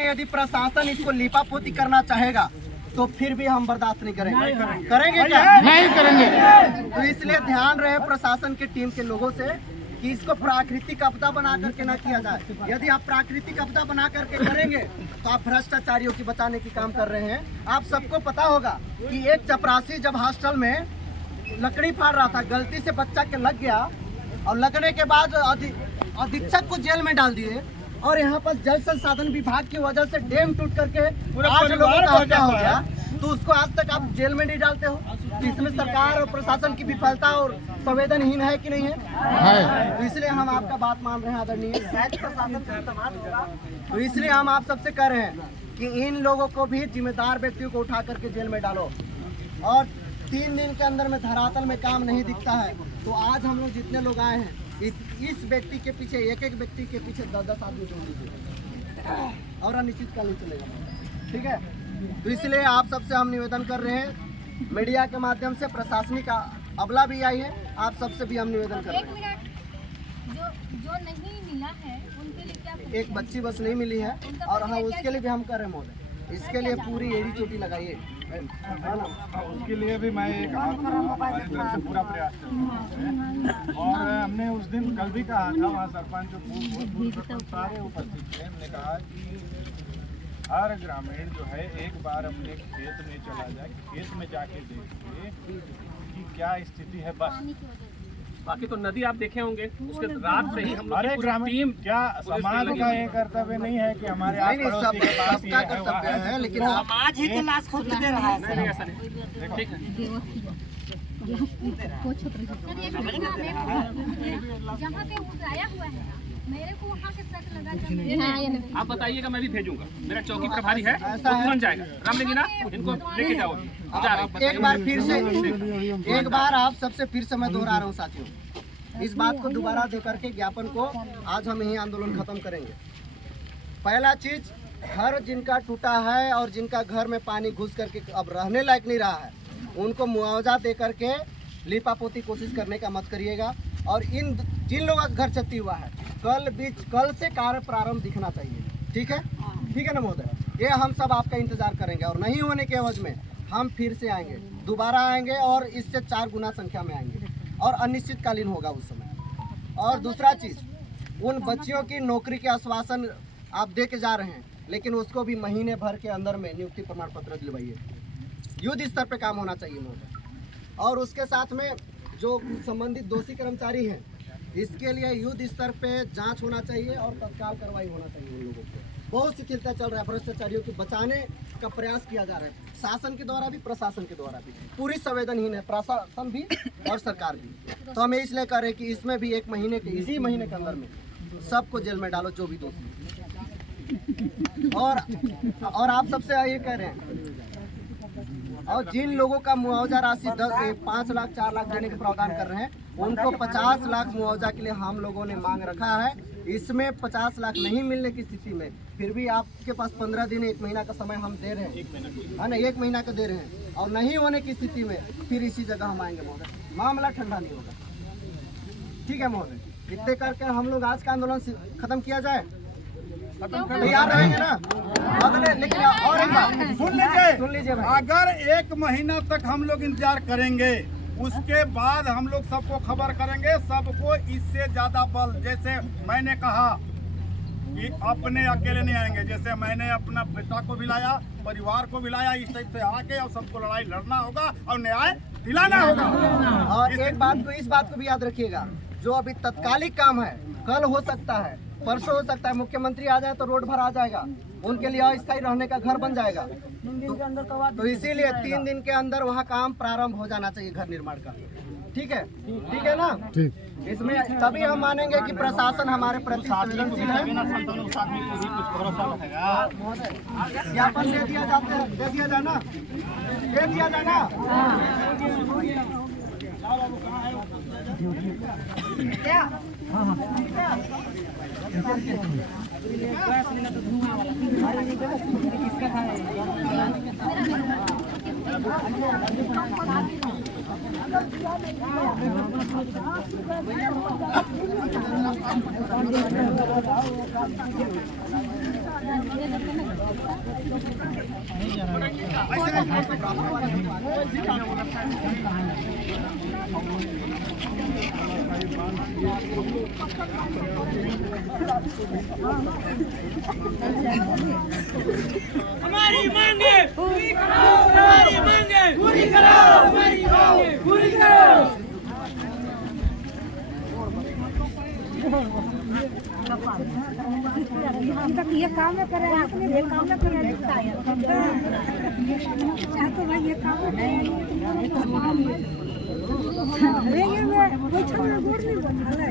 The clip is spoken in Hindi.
में यदि प्रशासन इसको लीपापोती करना चाहेगा तो फिर भी हम बर्दाश्त नहीं करेंगे। करेंगे क्या? नहीं करेंगे। तो इसलिए ध्यान रहे प्रशासन की टीम के लोगों से कि इसको प्राकृतिक आपदा बना करके ना किया जाए। यदि आप प्राकृतिक आपदा बना करके करेंगे तो आप भ्रष्टाचारियों की बचाने की काम कर रहे हैं। आप सबको पता होगा कि एक चपरासी जब हॉस्टल में लकड़ी फाड़ रहा था, गलती से बच्चा के लग गया और लगने के बाद अधीक्षक को जेल में डाल दिए। और यहाँ पर जल संसाधन विभाग की वजह से डैम टूट करके 8 लोगों का हत्या हो गया, तो उसको आज तक आप जेल में नहीं डालते हो। तो इसमें सरकार और प्रशासन की विफलता और संवेदनहीन है कि नहीं है? तो इसलिए हम आपका बात मान रहे हैं आदरणीय प्रशासन। तो इसलिए हम आप सबसे कह रहे हैं कि इन लोगों को भी जिम्मेदार व्यक्तियों को उठा करके जेल में डालो। और 3 दिन के अंदर में धरातल में काम नहीं दिखता है तो आज हम लोग जितने लोग आए हैं इस व्यक्ति के पीछे एक व्यक्ति के पीछे 10 आदमी जोड़ लीजिए और अनिश्चितकालीन चलेगा। ठीक है? तो इसलिए आप सबसे हम निवेदन कर रहे हैं, मीडिया के माध्यम से प्रशासनिक अबला भी आई है, आप सबसे भी हम निवेदन कर रहे हैं। जो नहीं मिला है उनके लिए क्या? एक बच्ची बस नहीं मिली है और हाँ उसके लिए भी हम कर रहे हैं महोदय। इसके लिए पूरी एड़ी चोटी लगाइए। उसके लिए भी मैं एक हमारी तरफ से पूरा प्रयास करूँगा। और हमने उस दिन कल भी कहा था, वहाँ सरपंच जो सारे उपस्थित थे, हमने कहा कि हर ग्रामीण जो है एक बार अपने खेत में चला जाए, खेत में जाके देखिए कि क्या स्थिति है। बस बाकी तो नदी आप देखे होंगे, उसके रात से ही हम लोग हर ग्रामीण क्या समाज का ये कर्तव्य नहीं है कि हमारे आस पड़ोस के पास ही है, लेकिन समाज ही तो लाश खोद दे रहा है। ठीक जहाँ पे उठाया हुआ है मेरे को वहाँ के शक लगा। आप बताइएगा, मैं भी भेजूंगा। मेरा चौकी प्रभारी है, तुरंत जाएगा। रामलिंग ना इनको लेके जाओ। एक बार आप सबसे फिर से मैं दोहरा रहा हूँ साथियों, इस बात को दोबारा दे करके ज्ञापन को आज हम यही आंदोलन खत्म करेंगे। पहला चीज, घर जिनका टूटा है और जिनका घर में पानी घुस करके अब रहने लायक नहीं रहा है, उनको मुआवजा दे करके लीपापोती कोशिश करने का मत करिएगा। और इन जिन लोगों का घर क्षति हुआ है, कल से कार्य प्रारंभ दिखना चाहिए। ठीक है? ठीक है ना महोदय? ये हम सब आपका इंतजार करेंगे और नहीं होने के एवज में हम फिर से आएंगे, दोबारा आएंगे और इससे 4 गुना संख्या में आएंगे और अनिश्चितकालीन होगा उस समय। और दूसरा चीज, उन बच्चियों की नौकरी के आश्वासन आप दे के जा रहे हैं, लेकिन उसको भी महीने भर के अंदर में नियुक्ति प्रमाण पत्र दिलवाइए। युद्ध स्तर पे काम होना चाहिए महोदय। और उसके साथ में जो संबंधित दोषी कर्मचारी हैं, इसके लिए युद्ध स्तर पे जांच होना चाहिए और तत्काल कार्रवाई होना चाहिए। उन लोगों को बहुत शिथिलता चल रहा है, भ्रष्टाचारियों को बचाने का प्रयास किया जा रहा है, शासन के द्वारा भी प्रशासन के द्वारा भी। पूरी संवेदनहीन है प्रशासन भी और सरकार भी। तो हमें इसलिए कह रहे हैं कि इसमें भी एक महीने के, इसी महीने के अंदर में सबको जेल में डालो जो भी दोषी। और आप सबसे ये कह रहे हैं, और जिन लोगों का मुआवजा राशि 5 लाख 4 लाख देने के प्रावधान कर रहे हैं, उनको 50 लाख मुआवजा के लिए हम लोगों ने मांग रखा है। इसमें 50 लाख नहीं मिलने की स्थिति में फिर भी आपके पास 15 दिन 1 महीना का समय हम दे रहे हैं, है ना? 1 महीना का दे रहे हैं। और नहीं होने की स्थिति में फिर इसी जगह हम आएंगे महोदय। मामला ठंडा नहीं होगा। ठीक है महोदय? इतने करके हम लोग आज का आंदोलन खत्म किया जाए। तैयार रहेंगे ना? अगले लेकिन और एक बात सुन लीजिए भाई। अगर 1 महीना तक हम लोग इंतजार करेंगे, उसके बाद हम लोग सबको खबर करेंगे, सबको इससे ज्यादा बल। जैसे मैंने कहा कि अपने अकेले नहीं आएंगे, जैसे मैंने अपना पिता को भी लाया, परिवार को भी लाया, इस टाइप से आके और सबको लड़ाई लड़ना होगा और न्याय दिलाना होगा। और एक बात को, इस बात को भी याद रखिएगा, जो अभी तत्कालिक काम है, कल हो सकता है, परसों हो सकता है, मुख्यमंत्री आ जाए तो रोड भर आ जाएगा, उनके लिए अस्थायी रहने का घर बन जाएगा। तो इसीलिए 3 दिन के अंदर वहाँ काम प्रारंभ हो जाना चाहिए घर निर्माण का। ठीक है? ठीक है ना? ठीक। इसमें तभी हम मानेंगे कि प्रशासन हमारे प्रति संवेदनशील है। ज्ञापन दे दिया जाता है, दे दिया जाना, दे दिया जाना। क्या? किसका हमारी मांगे पूरी करो, हमारी मांगे पूरी करो, हमारी मांगे पूरी करो। ये काम न करे, ये काम न करे, तो भाई ये काम अरे ये कोई छोड़ गुड़ नहीं बना है।